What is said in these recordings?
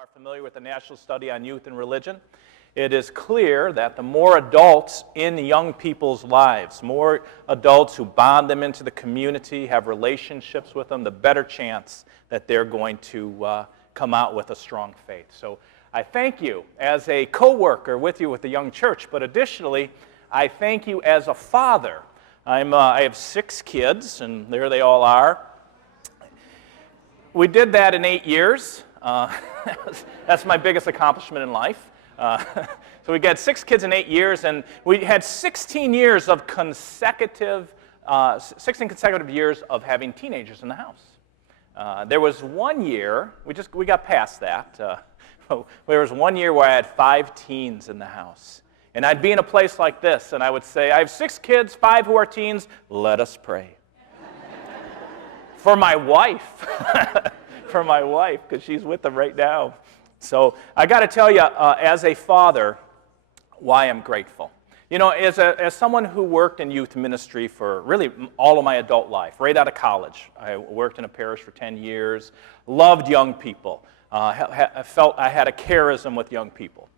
are familiar with the National Study on Youth and Religion, it is clear that the more adults in young people's lives, more adults who bond them into the community, have relationships with them, the better chance that they're going to come out with a strong faith. So I thank you as a co-worker with you with the young church, but additionally, I thank you as a father. I have 6 kids, and there they all are. We did that in 8 years. That's my biggest accomplishment in life. So we got 6 kids in 8 years, and we had 16 years of 16 consecutive years of having teenagers in the house. There was one year, we got past that. There was one year where I had 5 teens in the house. And I'd be in a place like this, and I would say, I have 6 kids, 5 who are teens, let us pray. For my wife. For my wife, because she's with them right now. So I got to tell you, as a father, why I'm grateful. You know, as someone who worked in youth ministry for really all of my adult life, right out of college, I worked in a parish for 10 years, loved young people, I felt I had a charism with young people.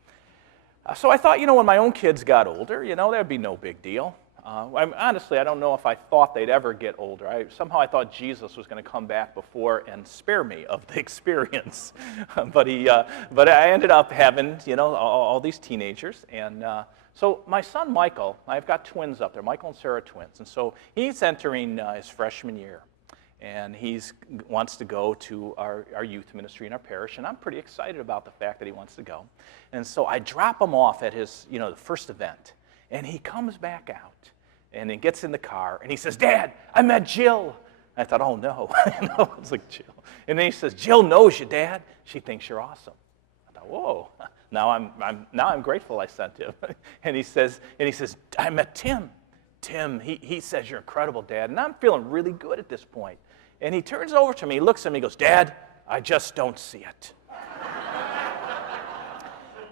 So I thought, you know, when my own kids got older, you know, that'd be no big deal. Honestly, I don't know if I thought they'd ever get older. Somehow I thought Jesus was going to come back before and spare me of the experience. But I ended up having, you know, all these teenagers. And so my son Michael, I've got twins up there, Michael and Sarah twins. And so he's entering his freshman year. And he wants to go to our youth ministry in our parish. And I'm pretty excited about the fact that he wants to go. And so I drop him off at his, you know, the first event. And he comes back out. And he gets in the car, and he says, Dad, I met Jill. I thought, oh, no. I was like, Jill. And then he says, Jill knows you, Dad. She thinks you're awesome. I thought, whoa. Now I'm grateful I sent him. And he says, I met Tim. Tim, he says you're incredible, Dad. And I'm feeling really good at this point. And he turns over to me, he looks at me, he goes, Dad, I just don't see it.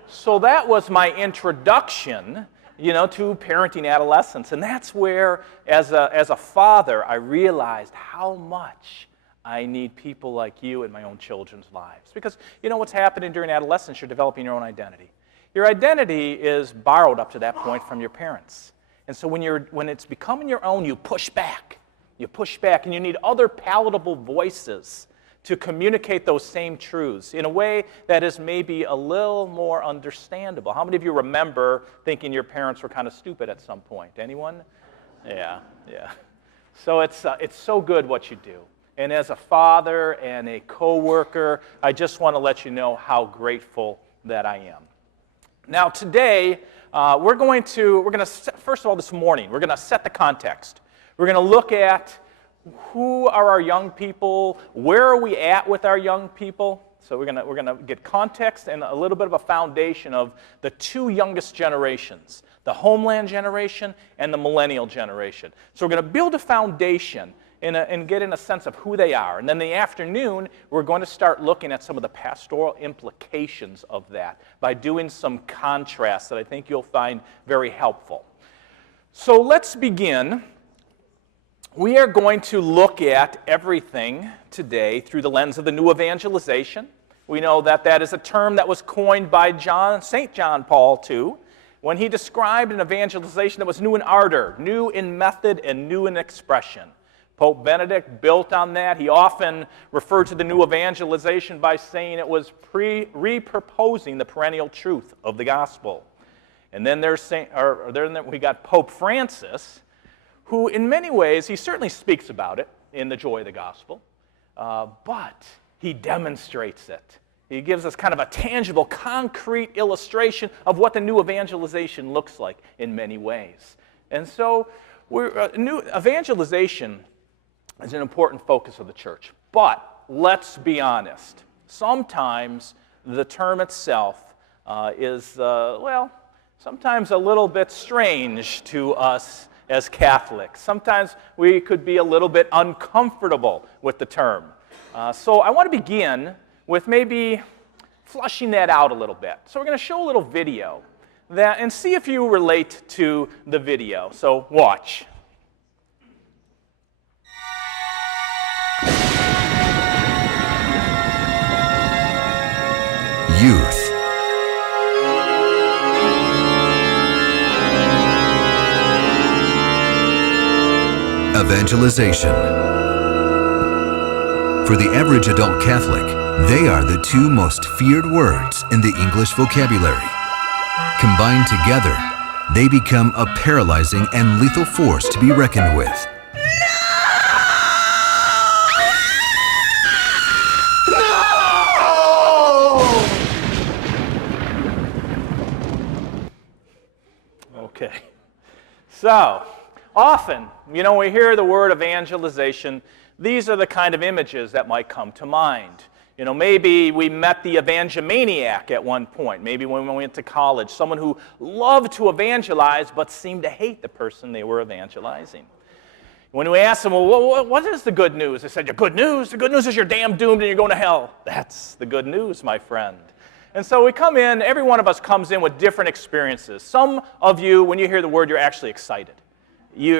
So that was my introduction, you know, to parenting adolescents. And that's where, as a father, I realized how much I need people like you in my own children's lives. Because, you know, what's happening during adolescence, you're developing your own identity. Your identity is borrowed up to that point from your parents. And so when it's becoming your own, you push back. You push back, and you need other palatable voices to communicate those same truths in a way that is maybe a little more understandable. How many of you remember thinking your parents were kind of stupid at some point? Anyone? Yeah. So it's so good what you do. And as a father and a co-worker, I just want to let you know how grateful that I am. Now today, we're going to first of all this morning, we're going to set the context. We're going to look at who are our young people, where are we at with our young people. So we're going to get context and a little bit of a foundation of the 2 youngest generations, the homeland generation and the millennial generation. So we're going to build a foundation and get in a sense of who they are. And then in the afternoon, we're going to start looking at some of the pastoral implications of that by doing some contrasts that I think you'll find very helpful. So let's begin. We are going to look at everything today through the lens of the new evangelization. We know that that is a term that was coined by St. John Paul II when he described an evangelization that was new in ardor, new in method, and new in expression. Pope Benedict built on that. He often referred to the new evangelization by saying it was re-proposing the perennial truth of the gospel. And then we got Pope Francis, who in many ways, he certainly speaks about it in The Joy of the Gospel, but he demonstrates it. He gives us kind of a tangible, concrete illustration of what the new evangelization looks like in many ways. And so new evangelization is an important focus of the church. But let's be honest, sometimes the term itself is, sometimes a little bit strange to us as Catholics. Sometimes we could be a little bit uncomfortable with the term. So I want to begin with maybe flushing that out a little bit. So we're going to show a little video and see if you relate to the video. So watch. youth. Evangelization. For the average adult Catholic, they are the two most feared words in the English vocabulary. Combined together, they become a paralyzing and lethal force to be reckoned with. Okay. So, often, when we hear the word evangelization, these are the kind of images that might come to mind. Maybe we met the evangelomaniac at one point, maybe when we went to college, someone who loved to evangelize but seemed to hate the person they were evangelizing. When we asked them, well, what is the good news? They said, the good news is you're damn doomed and you're going to hell. That's the good news, my friend. And so we come in, every one of us comes in with different experiences. Some of you, when you hear the word, you're actually excited. You're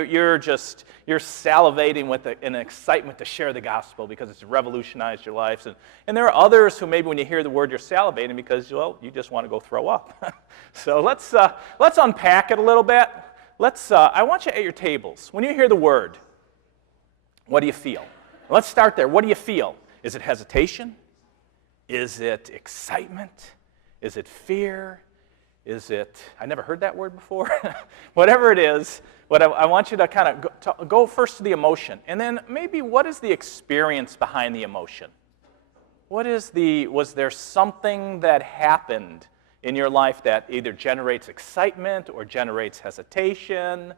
salivating with an excitement to share the gospel because it's revolutionized your lives. And there are others who maybe when you hear the word, you're salivating because, you just want to go throw up. So let's unpack it a little bit. I want you at your tables. When you hear the word, what do you feel? Let's start there. What do you feel? Is it hesitation? Is it excitement? Is it fear? Is it, I never heard that word before. Whatever it is, I want you to kind of go first to the emotion. And then maybe what is the experience behind the emotion? Was there something that happened in your life that either generates excitement or generates hesitation?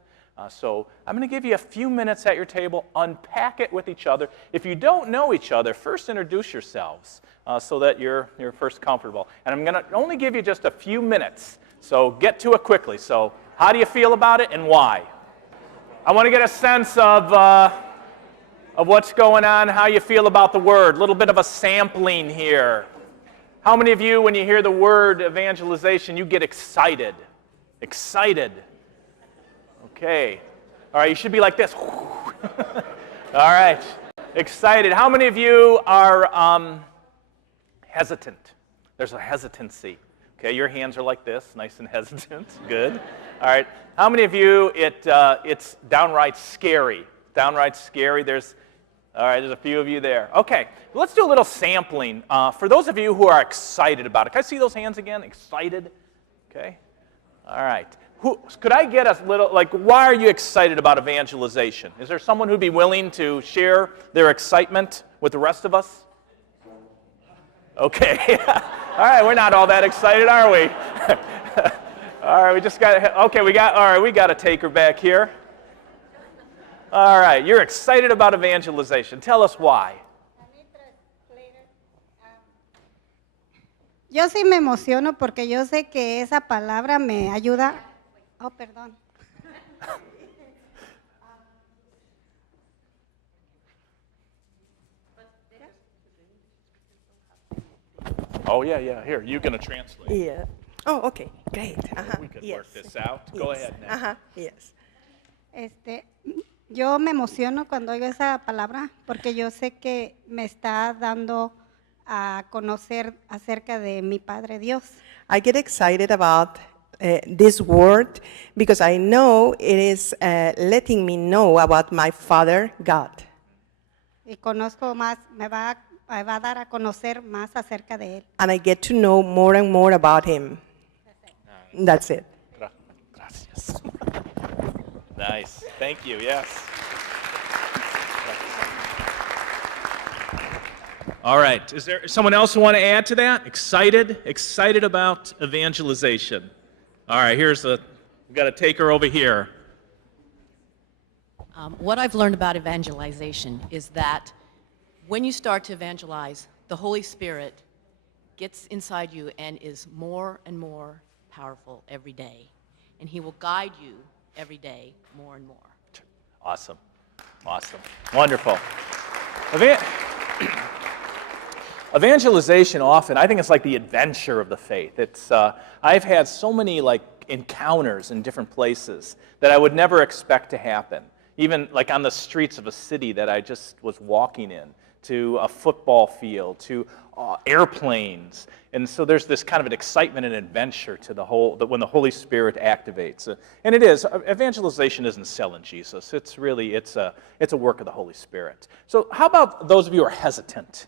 So I'm going to give you a few minutes at your table, unpack it with each other. If you don't know each other, first introduce yourselves so that you're first comfortable. And I'm going to only give you just a few minutes, so get to it quickly. So how do you feel about it and why? I want to get a sense of what's going on, how you feel about the word, a little bit of a sampling here. How many of you, when you hear the word evangelization, you get excited? Excited. Okay. All right, you should be like this. All right. Excited. How many of you are hesitant? There's a hesitancy. Okay, your hands are like this, nice and hesitant. Good. All right. How many of you, it's downright scary? Downright scary. There's a few of you there. Okay, let's do a little sampling. For those of you who are excited about it, can I see those hands again? Excited? Okay. All right. Could I get a little, why are you excited about evangelization? Is there someone who'd be willing to share their excitement with the rest of us? Okay. All right, we're not all that excited, are we? All right, we got a taker back here. All right, you're excited about evangelization. Tell us why. Yo sí me emociono porque yo sé que esa palabra me ayuda. Oh, perdón. Oh, yeah. Here, you're going to translate. Yeah. Oh, okay. Great. We could work this out. Go ahead now. Yes. Yo me emociono cuando oigo esa palabra porque yo sé que me está dando a conocer acerca de mi Padre Dios. I get excited about this word because I know it is letting me know about my Father God. Y conozco más, me va a dar a conocer más acerca de él. And I get to know more and more about him. That's it. Gracias. Nice. Thank you. Yes. All right. Is there someone else who want to add to that? Excited about evangelization. All right. We got a taker over here. What I've learned about evangelization is that when you start to evangelize, the Holy Spirit gets inside you and is more and more powerful every day. And he will guide you every day more and more. Awesome. Wonderful. Evangelization often, I think it's like the adventure of the faith. I've had so many encounters in different places that I would never expect to happen. Even on the streets of a city that I just was walking in. to a football field, to airplanes. And so there's this kind of an excitement and adventure to when the Holy Spirit activates. And it is, evangelization isn't selling Jesus. It's really, it's a work of the Holy Spirit. So how about those of you who are hesitant?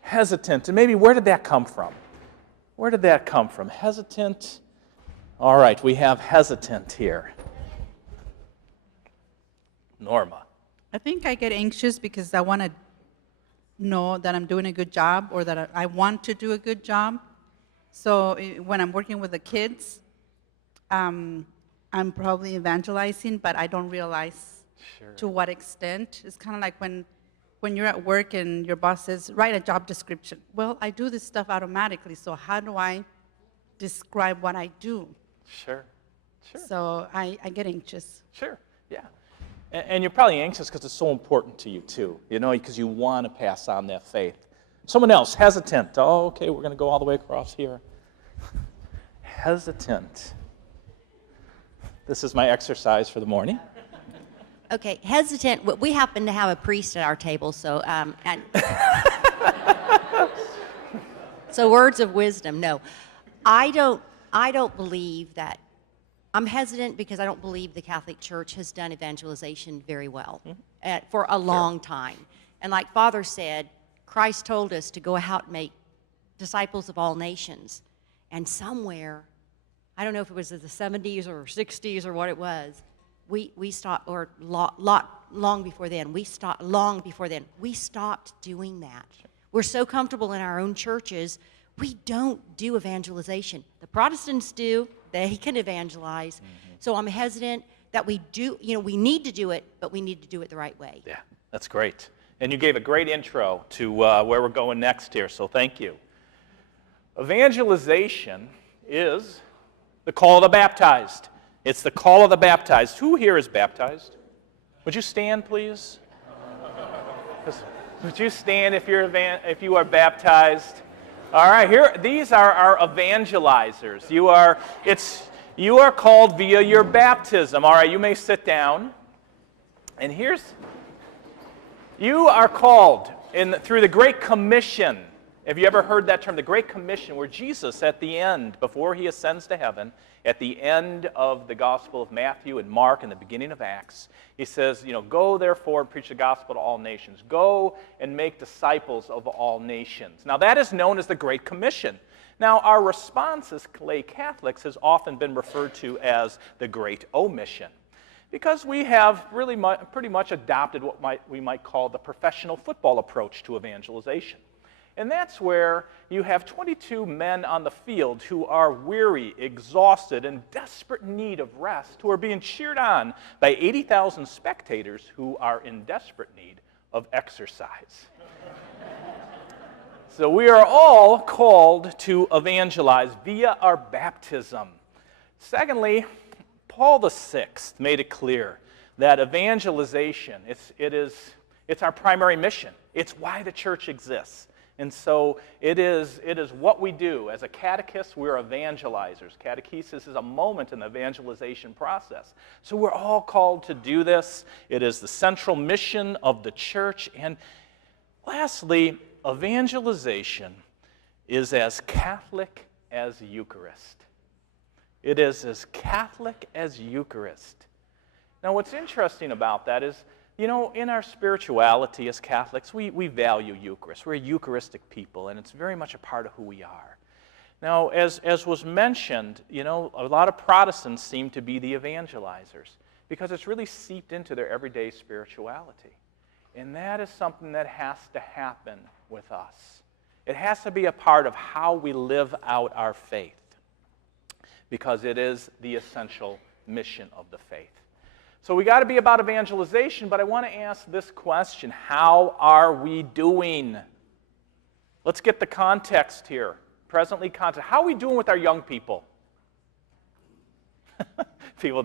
Hesitant, and maybe where did that come from? Where did that come from? Hesitant? All right, we have hesitant here. Norma. I think I get anxious because I want to know that I'm doing a good job or that I want to do a good job. So when I'm working with the kids, I'm probably evangelizing, but I don't realize to what extent. It's kind of like when you're at work and your boss says, write a job description. Well, I do this stuff automatically, so how do I describe what I do? Sure. So I get anxious. Sure, yeah. And you're probably anxious because it's so important to you too, because you want to pass on that faith. Someone else, hesitant. Oh, okay, we're going to go all the way across here. Hesitant. This is my exercise for the morning. Okay, hesitant. We happen to have a priest at our table, so so words of wisdom. No, I don't believe that. I'm hesitant because I don't believe the Catholic Church has done evangelization very well for a long time. And like Father said, Christ told us to go out and make disciples of all nations. And somewhere, I don't know if it was in the 70s or 60s or what it was, we stopped, or long before then, we stopped doing that. We're so comfortable in our own churches, we don't do evangelization. The Protestants do. They can evangelize. So I'm hesitant that we do, we need to do it, but we need to do it the right way. Yeah, that's great. And you gave a great intro to where we're going next here, so thank you. Evangelization is the call of the baptized. It's the call of the baptized. Who here is baptized? Would you stand, please? Would you stand if you are baptized? All right, these are our evangelizers. You are called via your baptism. All right, you may sit down. And you are called through the Great Commission. Have you ever heard that term, the Great Commission, where Jesus at the end, before he ascends to heaven, at the end of the Gospel of Matthew and Mark and the beginning of Acts, he says, go therefore and preach the gospel to all nations. Go and make disciples of all nations. Now that is known as the Great Commission. Now our response as lay Catholics has often been referred to as the Great Omission, because we have really pretty much adopted what we might call the professional football approach to evangelization. And that's where you have 22 men on the field who are weary, exhausted, and desperate need of rest, who are being cheered on by 80,000 spectators who are in desperate need of exercise. So we are all called to evangelize via our baptism. Secondly, Paul VI made it clear that evangelization, it's our primary mission. It's why the church exists. And so it is what we do. As a catechist, we're evangelizers. Catechesis is a moment in the evangelization process. So we're all called to do this. It is the central mission of the church. And lastly, evangelization is as Catholic as Eucharist. It is as Catholic as Eucharist. Now what's interesting about that is, in our spirituality as Catholics, we value Eucharist. We're a Eucharistic people, and it's very much a part of who we are. Now, as was mentioned, a lot of Protestants seem to be the evangelizers because it's really seeped into their everyday spirituality. And that is something that has to happen with us. It has to be a part of how we live out our faith, because it is the essential mission of the faith. So we got to be about evangelization, but I want to ask this question: how are we doing? Let's get the context here. Presently context. How are we doing with our young people? People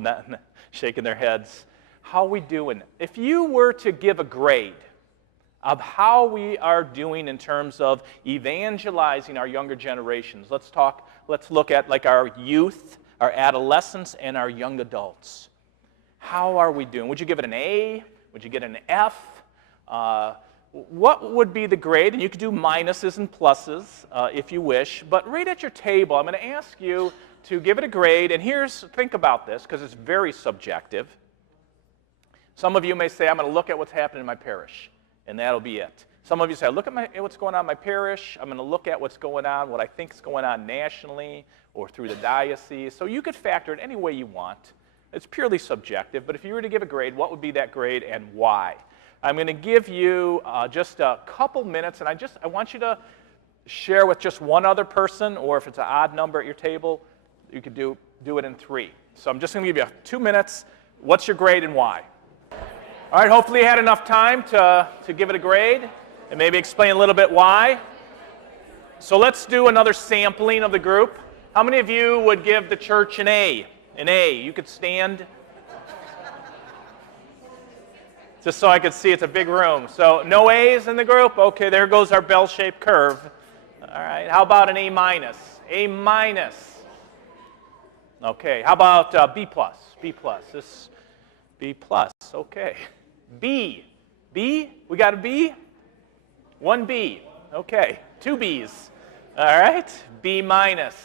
shaking their heads. How are we doing? If you were to give a grade of how we are doing in terms of evangelizing our younger generations, let's look at like our youth, our adolescents, and our young adults. How are we doing? Would you give it an A? Would you get an F? what would be the grade? And you could do minuses and pluses if you wish. But right at your table, I'm going to ask you to give it a grade. And think about this, because it's very subjective. Some of you may say, I'm going to look at what's happening in my parish, and that'll be it. Some of you say, look at what's going on in my parish. I'm going to look at what's going on, what I think is going on nationally or through the diocese. So you could factor it any way you want. It's purely subjective. But if you were to give a grade, what would be that grade and why? I'm going to give you just a couple minutes, and I want you to share with just one other person, or if it's an odd number at your table, you could do it in 3. So I'm just going to give you 2 minutes. What's your grade and why? All right, hopefully you had enough time to give it a grade and maybe explain a little bit why. So let's do another sampling of the group. How many of you would give the church an A? An A. You could stand. Just so I could see, it's a big room. So no A's in the group? Okay, there goes our bell-shaped curve. All right, how about an A minus? A minus. Okay, how about B plus? B plus. This B plus. Okay. B. B? We got a B? 1 B. Okay. 2 B's. All right. B minus.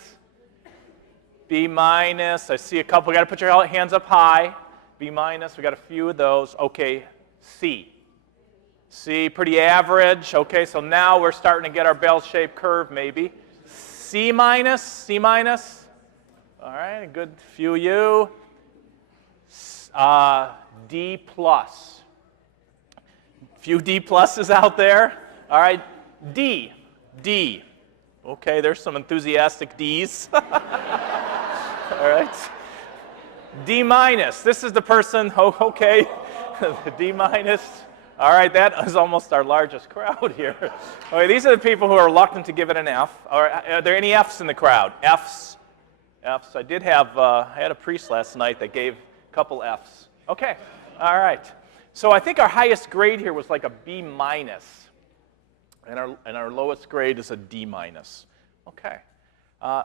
B minus. I see a couple. We got to put your hands up high. B minus. We got a few of those. Okay. C. C, pretty average. Okay, so now we're starting to get our bell-shaped curve maybe. C minus. C minus. All right, a good few of you. D plus. Few D pluses out there. All right, D. D. Okay, there's some enthusiastic Ds. All right. D minus. This is the person, okay. D minus. All right, that is almost our largest crowd here. Okay, these are the people who are reluctant to give it an F. Are there any Fs in the crowd? Fs? Fs. I had a priest last night that gave a couple Fs. Okay, all right. So I think our highest grade here was like a B minus, and our lowest grade is a D minus. Okay,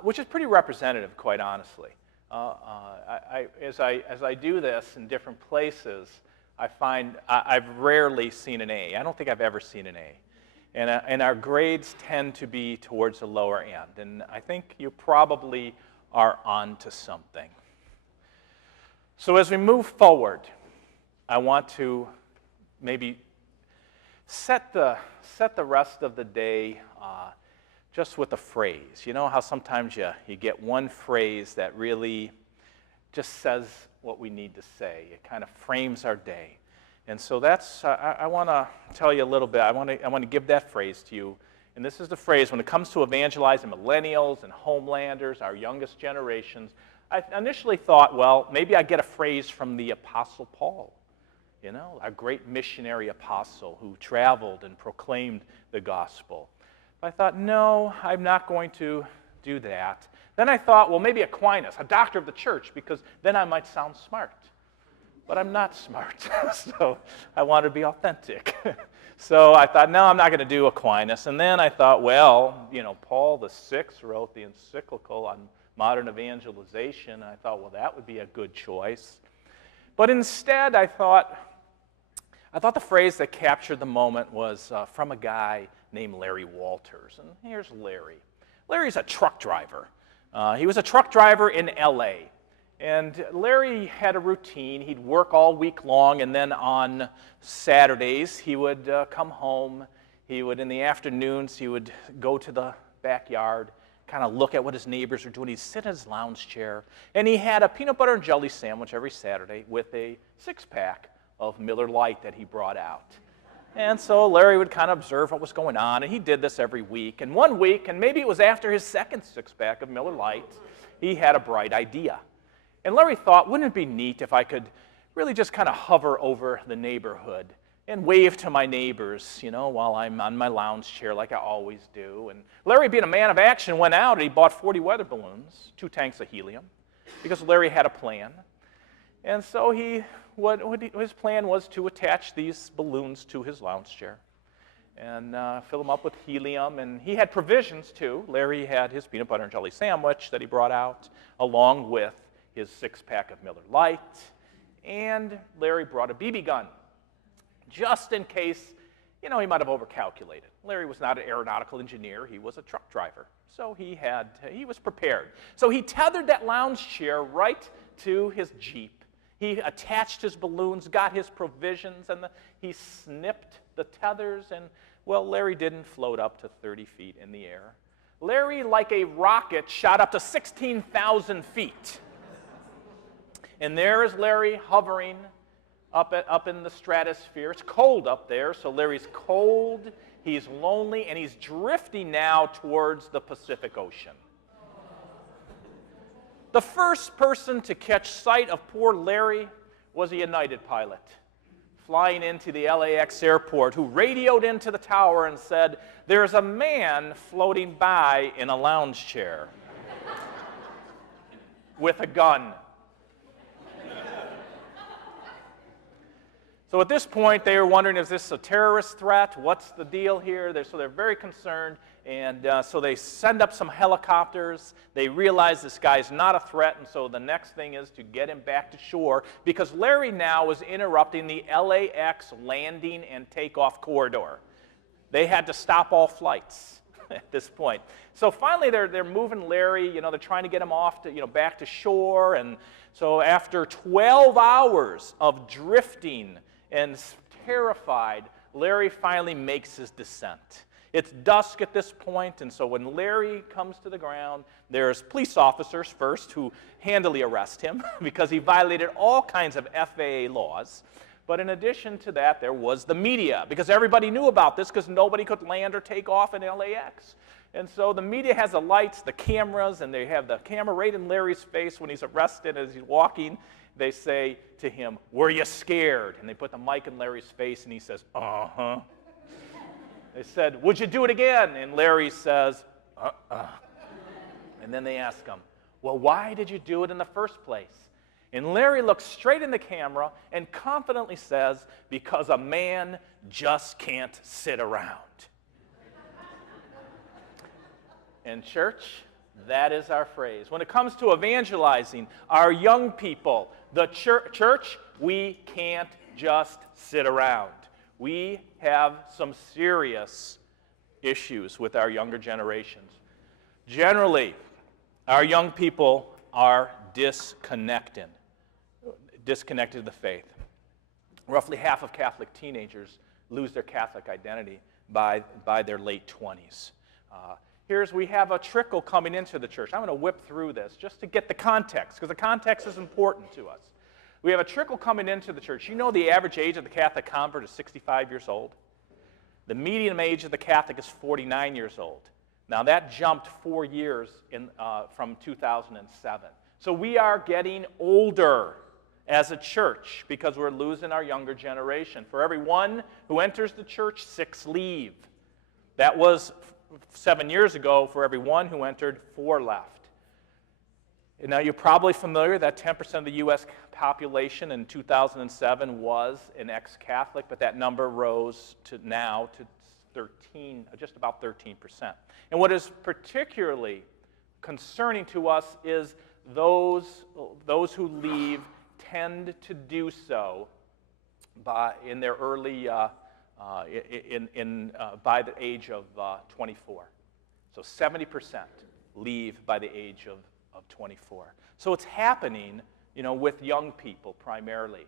which is pretty representative, quite honestly. As I do this in different places, I find I've rarely seen an A. I don't think I've ever seen an A. And our grades tend to be towards the lower end. And I think you probably are on to something. So as we move forward, I want to maybe set the rest of the day just with a phrase. You know how sometimes you get one phrase that really just says what we need to say. It kind of frames our day. And so that's, I want to tell you a little bit. I want to give that phrase to you. And this is the phrase, when it comes to evangelizing millennials and homelanders, our youngest generations, I initially thought, well, maybe I get a phrase from the Apostle Paul, you know, our great missionary apostle who traveled and proclaimed the gospel. But I thought, no, I'm not going to do that. Then I thought, well, maybe Aquinas, a doctor of the church, because then I might sound smart. But I'm not smart, so I want to be authentic. So I thought, no, I'm not going to do Aquinas. And then I thought, well, you know, Paul VI wrote the encyclical on modern evangelization. And I thought, well, that would be a good choice. But instead, I thought the phrase that captured the moment was from a guy named Larry Walters. And here's Larry. Larry's a truck driver. He was a truck driver in L.A., and Larry had a routine. He'd work all week long, and then on Saturdays, he would come home. In the afternoons, he would go to the backyard, kind of look at what his neighbors were doing. He'd sit in his lounge chair, and he had a peanut butter and jelly sandwich every Saturday with a 6-pack of Miller Lite that he brought out. And so Larry would kind of observe what was going on, and he did this every week. And one week, and maybe it was after his second 6-pack of Miller Lite, he had a bright idea. And Larry thought, wouldn't it be neat if I could really just kind of hover over the neighborhood and wave to my neighbors, you know, while I'm on my lounge chair like I always do. And Larry, being a man of action, went out and he bought 40 weather balloons, 2 tanks of helium, because Larry had a plan. And so his plan was to attach these balloons to his lounge chair and fill them up with helium. And he had provisions, too. Larry had his peanut butter and jelly sandwich that he brought out, along with his 6-pack of Miller Lite. And Larry brought a BB gun, just in case he might have overcalculated. Larry was not an aeronautical engineer. He was a truck driver. So he was prepared. So he tethered that lounge chair right to his Jeep. He attached his balloons, got his provisions, and he snipped the tethers, and, well, Larry didn't float up to 30 feet in the air. Larry, like a rocket, shot up to 16,000 feet. And there is Larry hovering up in the stratosphere. It's cold up there, so Larry's cold, he's lonely, and he's drifting now towards the Pacific Ocean. The first person to catch sight of poor Larry was a United pilot flying into the LAX airport who radioed into the tower and said, "There's a man floating by in a lounge chair with a gun." So at this point, they were wondering, is this a terrorist threat? What's the deal here? So they're very concerned, and so they send up some helicopters. They realize this guy's not a threat, and so the next thing is to get him back to shore, because Larry now was interrupting the LAX landing and takeoff corridor. They had to stop all flights at this point. So finally, they're moving Larry. They're trying to get him off to, back to shore, and so after 12 hours of drifting and terrified, Larry finally makes his descent. It's dusk at this point, and so when Larry comes to the ground, there's police officers first who handily arrest him because he violated all kinds of FAA laws. But in addition to that, there was the media, because everybody knew about this because nobody could land or take off in LAX. And so the media has the lights, the cameras, and they have the camera right in Larry's face when he's arrested as he's walking. They say to him, "Were you scared?" And they put the mic in Larry's face, and he says, "Uh-huh." They said, "Would you do it again?" And Larry says, "Uh-uh." And then they ask him, "Well, why did you do it in the first place?" And Larry looks straight in the camera and confidently says, "Because a man just can't sit around." And church, that is our phrase. When it comes to evangelizing our young people, the church, we can't just sit around. We have some serious issues with our younger generations. Generally, our young people are disconnected to the faith. Roughly half of Catholic teenagers lose their Catholic identity by their late 20s. We have a trickle coming into the church. I'm going to whip through this just to get the context, because the context is important to us. We have a trickle coming into the church. You know the average age of the Catholic convert is 65 years old. The median age of the Catholic is 49 years old. Now that jumped 4 years from 2007. So we are getting older as a church because we're losing our younger generation. For every one who enters the church, 6 leave. That was 7 years ago. For every one who entered, 4 left. And now you're probably familiar that 10% of the U.S. population in 2007 was an ex-Catholic, but that number rose to 13, just about 13%. And what is particularly concerning to us is those who leave tend to do so in their early by the age of 24. So 70% leave by the age of 24. So it's happening, with young people primarily.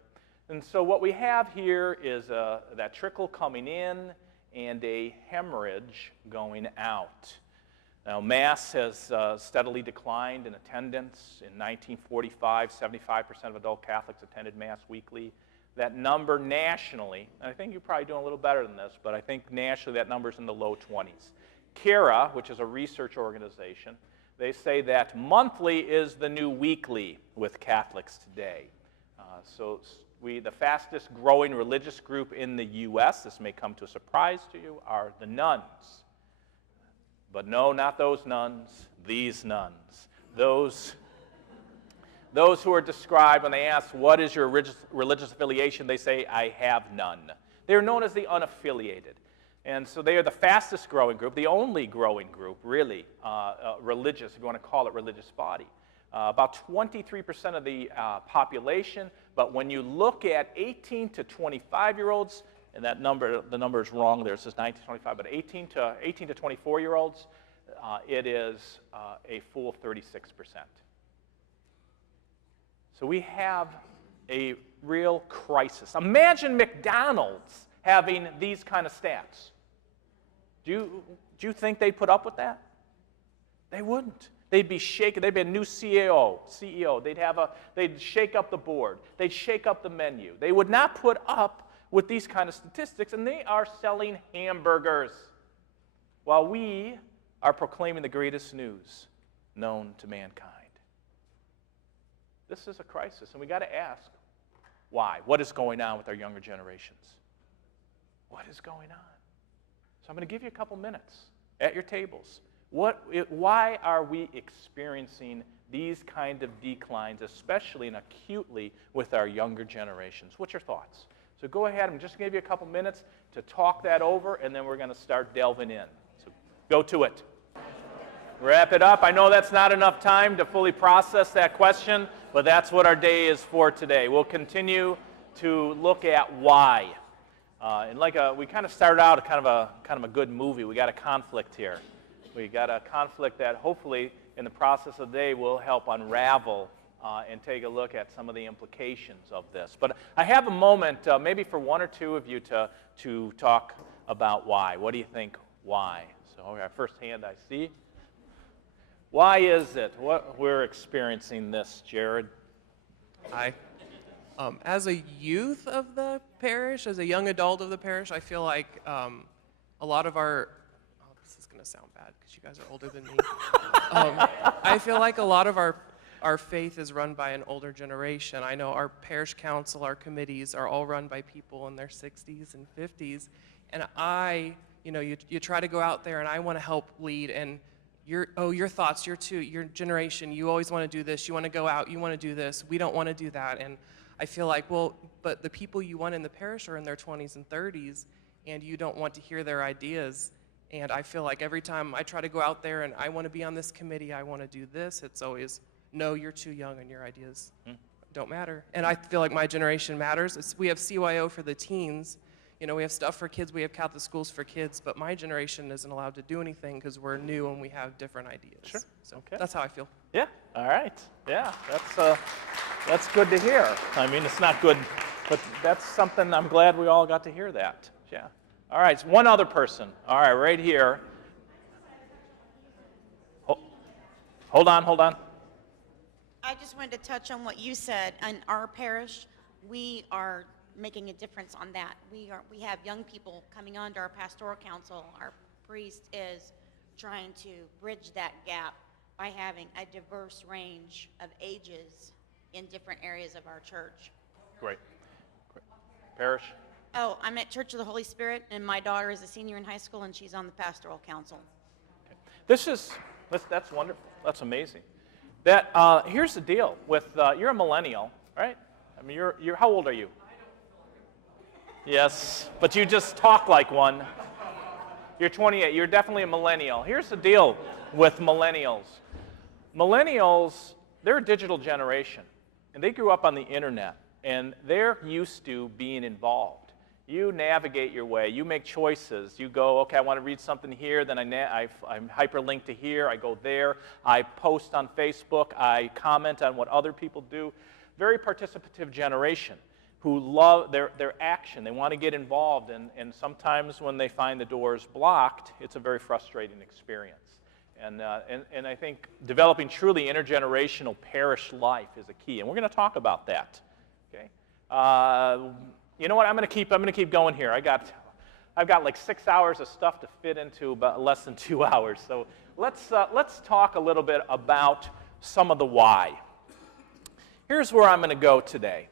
And so what we have here is that trickle coming in and a hemorrhage going out. Now, Mass has steadily declined in attendance. In 1945, 75% of adult Catholics attended Mass weekly. That number nationally, and I think you're probably doing a little better than this, but I think nationally that number's in the low 20s. CARA, which is a research organization, they say that monthly is the new weekly with Catholics today. So the fastest growing religious group in the U.S., this may come to a surprise to you, are the nuns. But no, not those nuns, these nuns. Those who are described, when they ask, what is your religious affiliation, they say, I have none. They're known as the unaffiliated. And so they are the fastest growing group, the only growing group, really, religious, if you want to call it religious body. About 23% of the population, but when you look at 18 to 25-year-olds, and that number, the number is wrong there. It says 19 to 25, but 18 to 24-year-olds, it is a full 36%. So we have a real crisis. Imagine McDonald's having these kind of stats. Do you think they'd put up with that? They wouldn't. They'd be shaken. They'd be a new CEO. They'd shake up the board. They'd shake up the menu. They would not put up with these kind of statistics, and they are selling hamburgers while we are proclaiming the greatest news known to mankind. This is a crisis, and we got to ask why. What is going on with our younger generations? What is going on? So I'm going to give you a couple minutes at your tables. Why are we experiencing these kind of declines, especially and acutely with our younger generations? What's your thoughts? So go ahead. I'm just going to give you a couple minutes to talk that over, and then we're going to start delving in. So go to it. Wrap it up. I know that's not enough time to fully process that question, but that's what our day is for today. We'll continue to look at why. And we kind of started out kind of a good movie. We got a conflict here. We got a conflict that hopefully in the process of the day will help unravel and take a look at some of the implications of this. But I have a moment maybe for one or two of you to talk about why. What do you think why? So our first hand I see. Why is it we're experiencing this, Jared? Hi. As a youth of the parish, as a young adult of the parish, I feel like a lot of our, this is going to sound bad because you guys are older than me. I feel like a lot of our faith is run by an older generation. I know our parish council, our committees are all run by people in their 60s and 50s. And you try to go out there and I want to help lead, and your thoughts, your generation, you always want to do this, you want to go out, you want to do this, we don't want to do that. And I feel like, well, but the people you want in the parish are in their 20s and 30s, and you don't want to hear their ideas. And I feel like every time I try to go out there and I want to be on this committee, I want to do this, it's always, no, you're too young and your ideas don't matter. And I feel like my generation matters. We have CYO for the teens. We have stuff for kids, we have Catholic schools for kids, but my generation isn't allowed to do anything because we're new and we have different ideas. Sure. So okay. That's how I feel. Yeah, all right. Yeah, that's good to hear. I mean, it's not good, but that's something I'm glad we all got to hear that. Yeah. All right, so one other person. All right, right here. Hold on. I just wanted to touch on what you said. In our parish, we are making a difference on that. We have young people coming on to our pastoral council. Our priest is trying to bridge that gap by having a diverse range of ages in different areas of our church. Great. Parish? Oh, I'm at Church of the Holy Spirit, and my daughter is a senior in high school, and she's on the pastoral council. Okay. That's wonderful. That's amazing. Here's the deal with you're a millennial, right? I mean, you're how old are you? Yes, but you just talk like one. You're 28. You're definitely a millennial. Here's the deal with millennials. Millennials, they're a digital generation, and they grew up on the internet, and they're used to being involved. You navigate your way. You make choices. You go, okay, I want to read something here, then I'm hyperlinked to here. I go there. I post on Facebook. I comment on what other people do. Very participative generation who love their action. They want to get involved, and sometimes when they find the doors blocked, it's a very frustrating experience. And I think developing truly intergenerational parish life is a key, and we're going to talk about that. Okay. You know what? I'm going to keep going here. I've got like 6 hours of stuff to fit into about less than 2 hours. So let's talk a little bit about some of the why. Here's where I'm going to go today.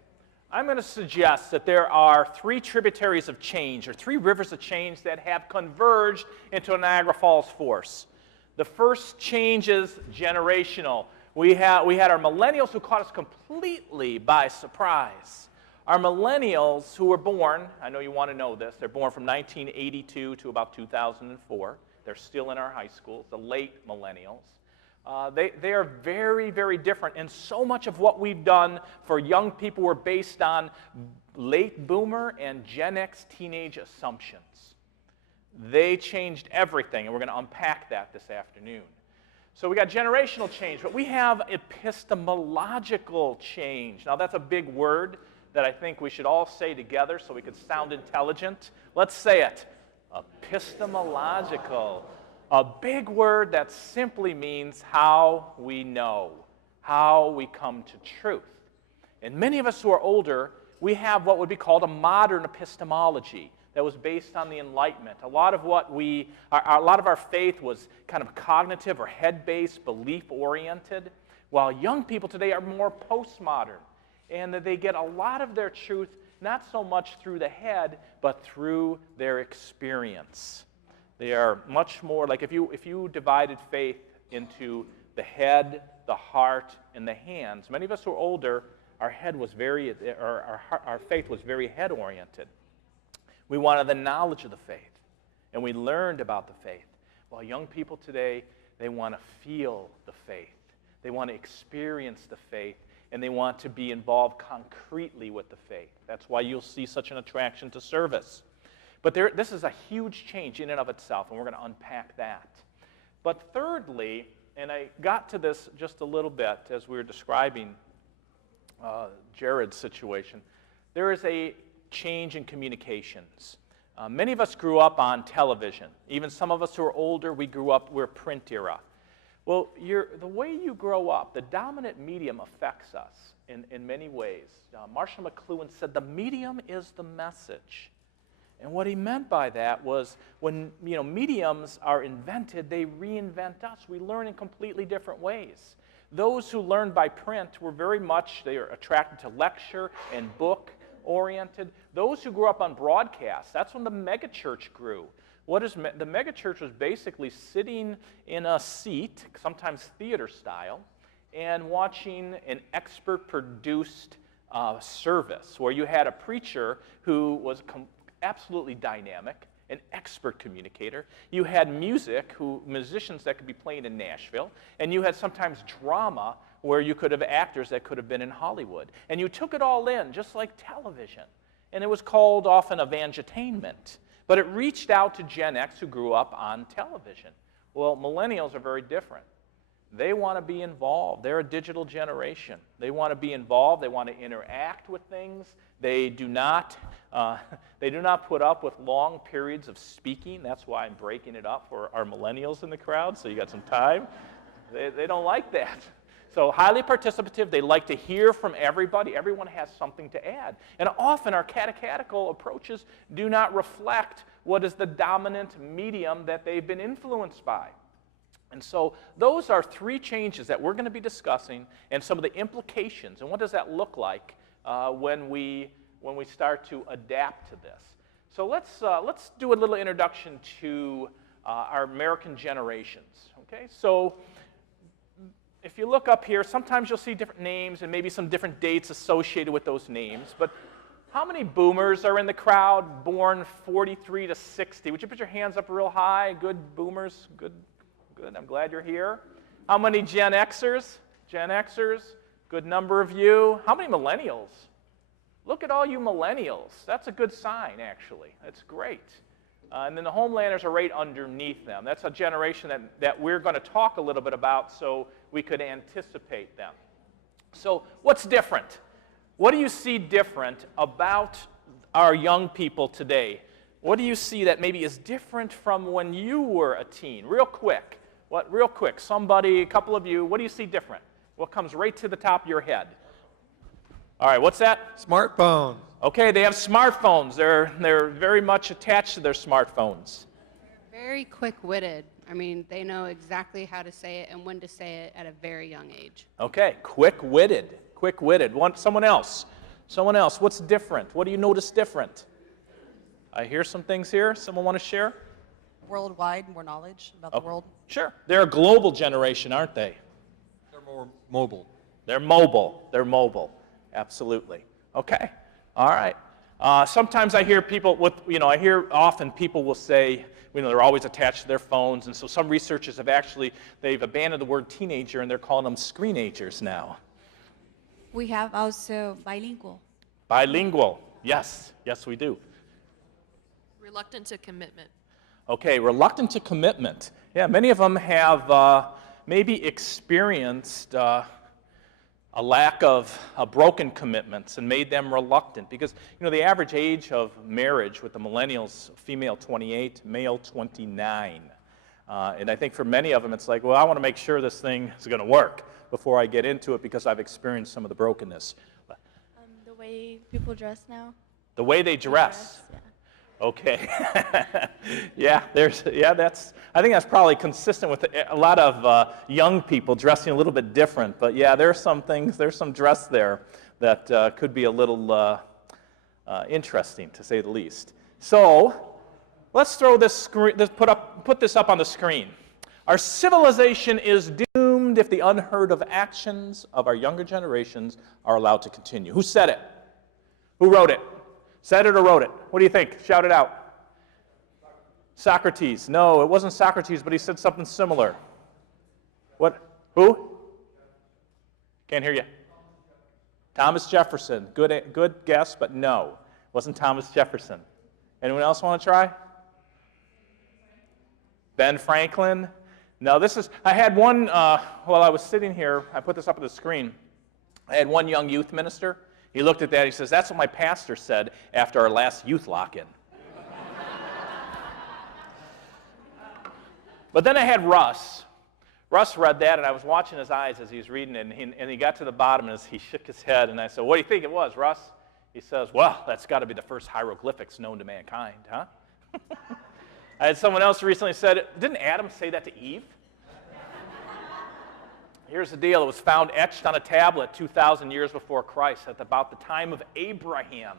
I'm going to suggest that there are three tributaries of change, or three rivers of change that have converged into a Niagara Falls force. The first change is generational. We had our millennials who caught us completely by surprise. Our millennials who were born, I know you want to know this, they're born from 1982 to about 2004. They're still in our high schools, the late millennials. They are very, very different. And so much of what we've done for young people were based on late boomer and Gen X teenage assumptions. They changed everything, and we're going to unpack that this afternoon. So we got generational change, but we have epistemological change. Now that's a big word that I think we should all say together so we could sound intelligent. Let's say it. Epistemological. A big word that simply means how we know, how we come to truth. And many of us who are older, we have what would be called a modern epistemology that was based on the Enlightenment. A lot of our faith was kind of cognitive or head-based, belief-oriented, while young people today are more postmodern, and that they get a lot of their truth not so much through the head, but through their experience. They are much more like if you divided faith into the head, the heart, and the hands. Many of us who are older, our faith was very head-oriented. We wanted the knowledge of the faith, and we learned about the faith. While young people today, they want to feel the faith. They want to experience the faith, and they want to be involved concretely with the faith. That's why you'll see such an attraction to service. But this is a huge change in and of itself, and we're going to unpack that. But thirdly, and I got to this just a little bit as we were describing Jared's situation, there is a change in communications. Many of us grew up on television. Even some of us who are older, we're print era. Well, the way you grow up, the dominant medium affects us in many ways. Marshall McLuhan said the medium is the message. And what he meant by that was when mediums are invented, they reinvent us. We learn in completely different ways. Those who learned by print were they are attracted to lecture and book oriented. Those who grew up on broadcast, that's when the megachurch grew. The megachurch was basically sitting in a seat, sometimes theater style, and watching an expert-produced service where you had a preacher who was absolutely dynamic, an expert communicator. You had musicians that could be playing in Nashville, and you had sometimes drama where you could have actors that could have been in Hollywood. And you took it all in, just like television. And it was called often evangelitainment. But it reached out to Gen X who grew up on television. Well, millennials are very different. They want to be involved. They're a digital generation. They want to be involved. They want to interact with things. They do not put up with long periods of speaking. That's why I'm breaking it up for our millennials in the crowd, so you got some time. They don't like that. So highly participative, they like to hear from everybody. Everyone has something to add. And often our catechetical approaches do not reflect what is the dominant medium that they've been influenced by. And so those are three changes that we're going to be discussing and some of the implications. And what does that look like when we start to adapt to this? So let's do a little introduction to our American generations. Okay, so if you look up here, sometimes you'll see different names and maybe some different dates associated with those names. But how many boomers are in the crowd born 43 to 60? Would you put your hands up real high? Good boomers, good. I'm glad you're here. How many Gen Xers? Gen Xers, good number of you. How many millennials? Look at all you millennials. That's a good sign, actually. That's great. And then the Homelanders are right underneath them. That's a generation that we're going to talk a little bit about so we could anticipate them. So what's different? What do you see different about our young people today? What do you see that maybe is different from when you were a teen? Real quick. Real quick. Somebody, a couple of you, what do you see different? What comes right to the top of your head? All right, what's that? Smartphones. Okay, they have smartphones. They're very much attached to their smartphones. Very quick-witted. I mean, they know exactly how to say it and when to say it at a very young age. Okay, quick-witted. Quick-witted. Someone else. Someone else. What's different? What do you notice different? I hear some things here. Someone want to share? Worldwide, more knowledge about the world. Sure. They're a global generation, aren't they? They're more mobile. They're mobile. They're mobile. Absolutely. Okay. All right. Sometimes I hear people I hear often people will say, they're always attached to their phones, and so some researchers they've abandoned the word teenager and they're calling them screenagers now. We have also bilingual. Bilingual, yes, we do. Reluctant to commitment. Okay, reluctant to commitment. Yeah, many of them have maybe experienced a lack of broken commitments and made them reluctant, because the average age of marriage with the millennials, female 28, male 29, and I think for many of them it's like, well, I want to make sure this thing is going to work before I get into it because I've experienced some of the brokenness. The way people dress now. The way they dress. Yeah. Okay. I think that's probably consistent with a lot of young people dressing a little bit different. But yeah, there's some dress there that could be a little interesting, to say the least. So let's throw put this up on the screen. Our civilization is doomed if the unheard of actions of our younger generations are allowed to continue. Who said it? Who wrote it? Said it or wrote it? What do you think? Shout it out. Socrates. No, it wasn't Socrates, but he said something similar. What? Who? Can't hear you. Thomas Jefferson. Good guess, but no. It wasn't Thomas Jefferson. Anyone else want to try? Ben Franklin? No, I had one, while I was sitting here, I put this up on the screen. I had one young youth minister. He looked at that, he says, that's what my pastor said after our last youth lock-in. But then I had Russ. Russ read that, and I was watching his eyes as he was reading it, and he got to the bottom, and he shook his head, and I said, what do you think it was, Russ? He says, well, that's got to be the first hieroglyphics known to mankind, huh? I had someone else recently said, didn't Adam say that to Eve? Here's the deal. It was found etched on a tablet 2,000 years before Christ at about the time of Abraham.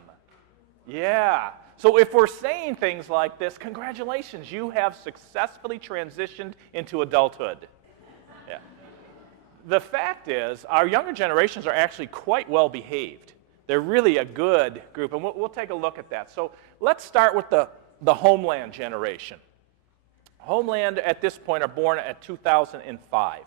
Yeah. So if we're saying things like this, congratulations, you have successfully transitioned into adulthood. Yeah. The fact is, our younger generations are actually quite well behaved. They're really a good group, and we'll take a look at that. So let's start with the Homeland generation. Homeland at this point are born at 2005.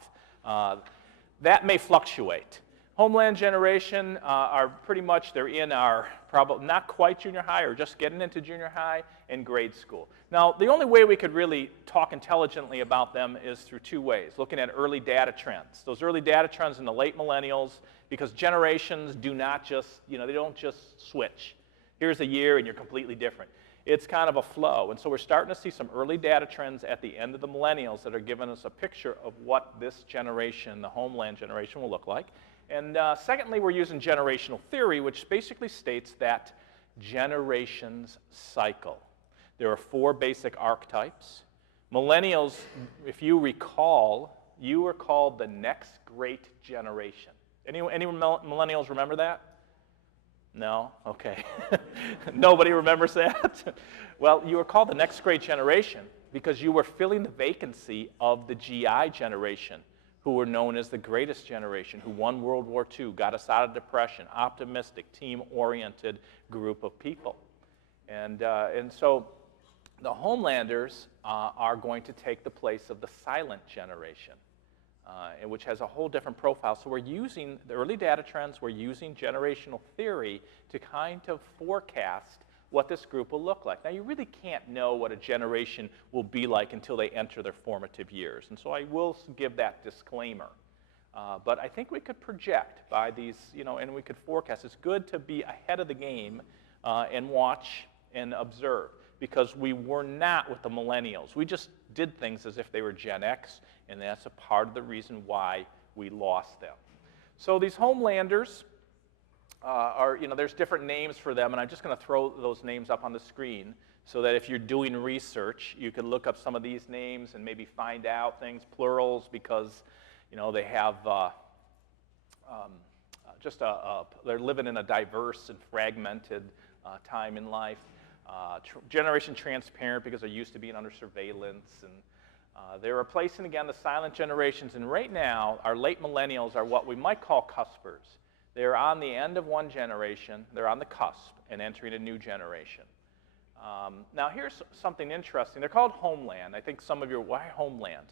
That may fluctuate. Homeland generation are pretty much, they're in our, probably not quite junior high or just getting into junior high and grade school. Now, the only way we could really talk intelligently about them is through two ways, looking at early data trends. Those early data trends in the late millennials, because generations do not just, they don't just switch. Here's a year and you're completely different. It's kind of a flow, and so we're starting to see some early data trends at the end of the millennials that are giving us a picture of what this generation, the Homeland generation, will look like. And secondly, we're using generational theory, which basically states that generations cycle. There are 4 basic archetypes. Millennials, if you recall, you were called the next great generation. Any millennials remember that? No? Okay. Nobody remembers that? Well, you were called the next great generation because you were filling the vacancy of the GI generation, who were known as the greatest generation, who won World War II, got us out of depression, optimistic, team-oriented group of people. And so the Homelanders are going to take the place of the silent generation, which has a whole different profile. So we're using the early data trends, we're using generational theory to kind of forecast what this group will look like. Now, you really can't know what a generation will be like until they enter their formative years. And so I will give that disclaimer. But I think we could project by these, and we could forecast. It's good to be ahead of the game and watch and observe, because we were not with the millennials. We just did things as if they were Gen X, and that's a part of the reason why we lost them. So these Homelanders are, there's different names for them, and I'm just going to throw those names up on the screen so that if you're doing research, you can look up some of these names and maybe find out things, plurals, because, they have they're living in a diverse and fragmented time in life. Generation transparent because they're used to being under surveillance, and they're replacing, again, the silent generations. And right now, our late millennials are what we might call cuspers. They're on the end of one generation. They're on the cusp and entering a new generation. Now, here's something interesting. They're called Homeland. I think some of you are, why Homeland?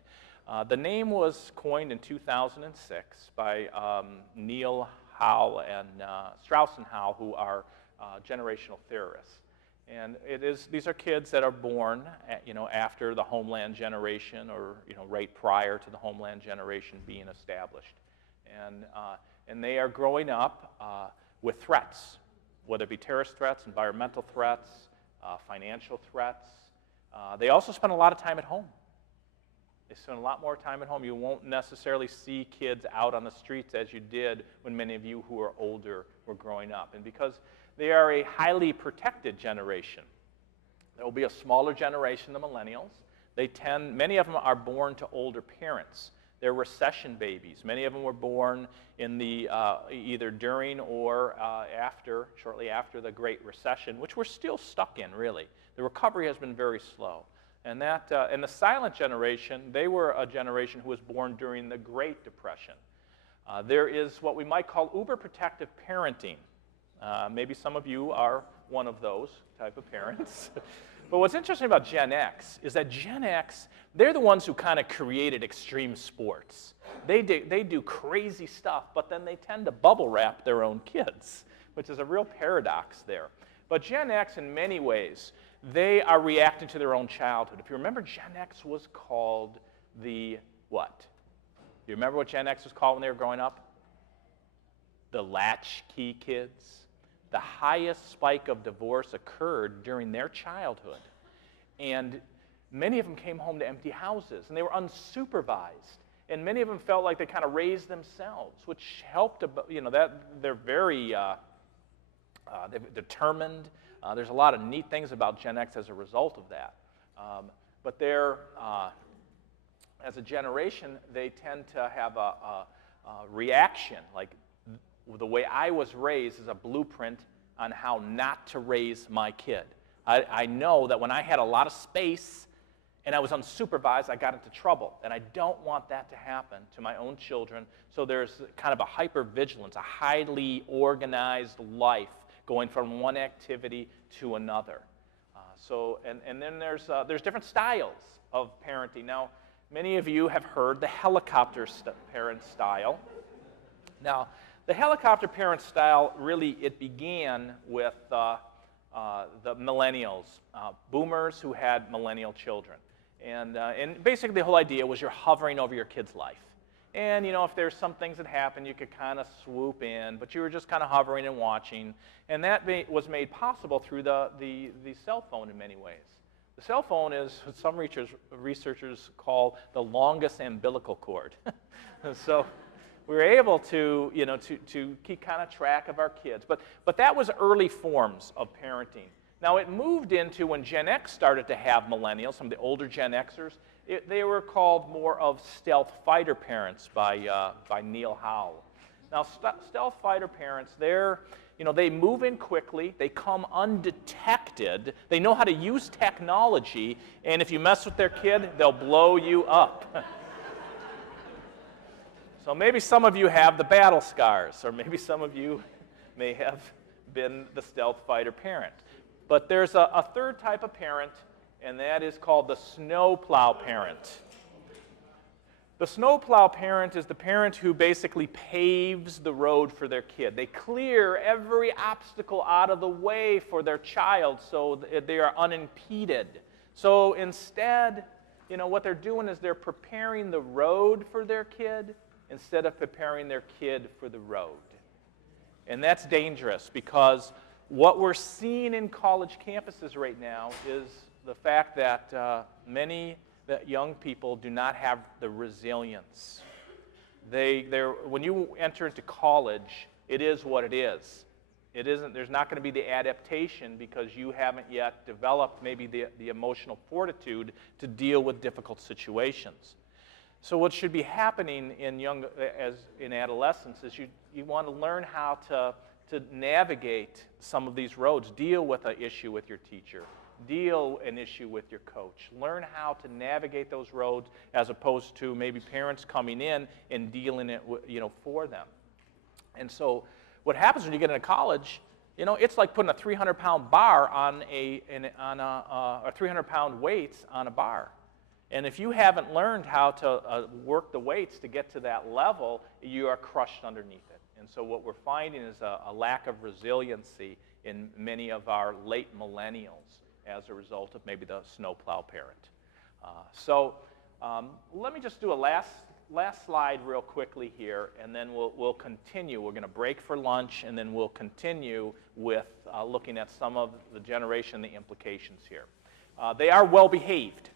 The name was coined in 2006 by Neil Howe and Strauss and Howe, who are generational theorists. And these are kids that are born, after the Homeland generation, or right prior to the Homeland generation being established, and they are growing up with threats, whether it be terrorist threats, environmental threats, financial threats. They also spend a lot of time at home. They spend a lot more time at home. You won't necessarily see kids out on the streets as you did when many of you who are older were growing up. And because they are a highly protected generation, there will be a smaller generation, the millennials. Many of them are born to older parents. They're recession babies. Many of them were born in the either during or shortly after the Great Recession, which we're still stuck in, really. The recovery has been very slow. And the silent generation, they were a generation who was born during the Great Depression. There is what we might call uber-protective parenting. Maybe some of you are one of those type of parents. But what's interesting about Gen X is that Gen X, they're the ones who kind of created extreme sports. They do crazy stuff, but then they tend to bubble wrap their own kids, which is a real paradox there. But Gen X, in many ways, they are reacting to their own childhood. If you remember, Gen X was called the what? You remember what Gen X was called when they were growing up? The latchkey kids. The highest spike of divorce occurred during their childhood. And many of them came home to empty houses, and they were unsupervised. And many of them felt like they kind of raised themselves, which helped, that they're very they're determined. There's a lot of neat things about Gen X as a result of that. But they're, as a generation, they tend to have a reaction, like the way I was raised is a blueprint on how not to raise my kid. I know that when I had a lot of space and I was unsupervised, I got into trouble. And I don't want that to happen to my own children. So there's kind of a hypervigilance, a highly organized life going from one activity to another. And then there's different styles of parenting. Now, many of you have heard the helicopter parent style. Now, the helicopter parent style, really, it began with the millennials, boomers who had millennial children. And basically the whole idea was you're hovering over your kid's life. And, if there's some things that happen, you could kind of swoop in, but you were just kind of hovering and watching. And that was made possible through the cell phone in many ways. The cell phone is what some researchers call the longest umbilical cord. So we were able to, to keep kind of track of our kids. But that was early forms of parenting. Now, it moved into when Gen X started to have millennials, some of the older Gen Xers, they were called more of stealth fighter parents by Neil Howe. Now, stealth fighter parents, they move in quickly, they come undetected, they know how to use technology, and if you mess with their kid, they'll blow you up. So maybe some of you have the battle scars, or maybe some of you may have been the stealth fighter parent. But there's a third type of parent, and that is called the snowplow parent. The snowplow parent is the parent who basically paves the road for their kid. They clear every obstacle out of the way for their child so they are unimpeded. So instead, what they're doing is they're preparing the road for their kid instead of preparing their kid for the road. And that's dangerous because what we're seeing in college campuses right now is the fact that many young people do not have the resilience. When you enter into college, it is what it is. There's not going to be the adaptation because you haven't yet developed maybe the emotional fortitude to deal with difficult situations. So what should be happening in adolescence is you want to learn how to navigate some of these roads, deal with an issue with your teacher, deal an issue with your coach, learn how to navigate those roads as opposed to maybe parents coming in and dealing it for them. And so what happens when you get into college, you know, it's like putting a 300-pound bar on or 300-pound weights on a bar. And if you haven't learned how to work the weights to get to that level, you are crushed underneath it. And so what we're finding is a lack of resiliency in many of our late millennials as a result of maybe the snowplow parent. Let me just do a last slide real quickly here, and then we'll continue. We're going to break for lunch, and then we'll continue with looking at some of the generation, the implications here. They are well-behaved.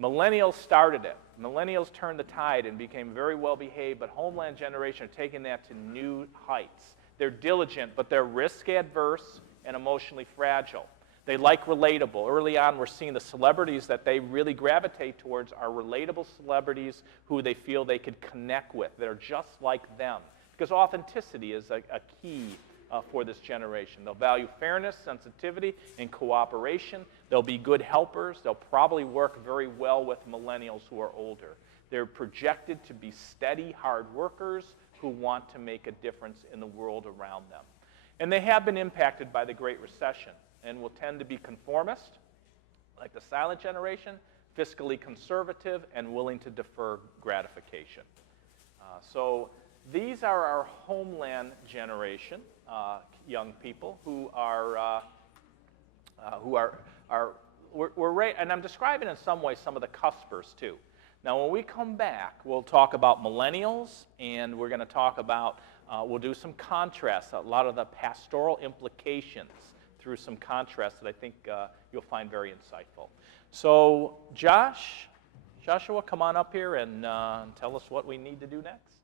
Millennials started it. Millennials turned the tide and became very well-behaved, but Homeland generation are taking that to new heights. They're diligent, but they're risk-adverse and emotionally fragile. They like relatable. Early on, we're seeing the celebrities that they really gravitate towards are relatable celebrities who they feel they could connect with, that are just like them. Because authenticity is a key for this generation. They'll value fairness, sensitivity, and cooperation. They'll be good helpers. They'll probably work very well with millennials who are older. They're projected to be steady, hard workers who want to make a difference in the world around them. And they have been impacted by the Great Recession and will tend to be conformist, like the silent generation, fiscally conservative, and willing to defer gratification. So these are our Homeland generation, young people who are and I'm describing in some ways some of the cuspers too. Now when we come back, we'll talk about millennials, and we're going to talk about, we'll do some contrasts, a lot of the pastoral implications through some contrasts that I think you'll find very insightful. So Joshua, come on up here and tell us what we need to do next.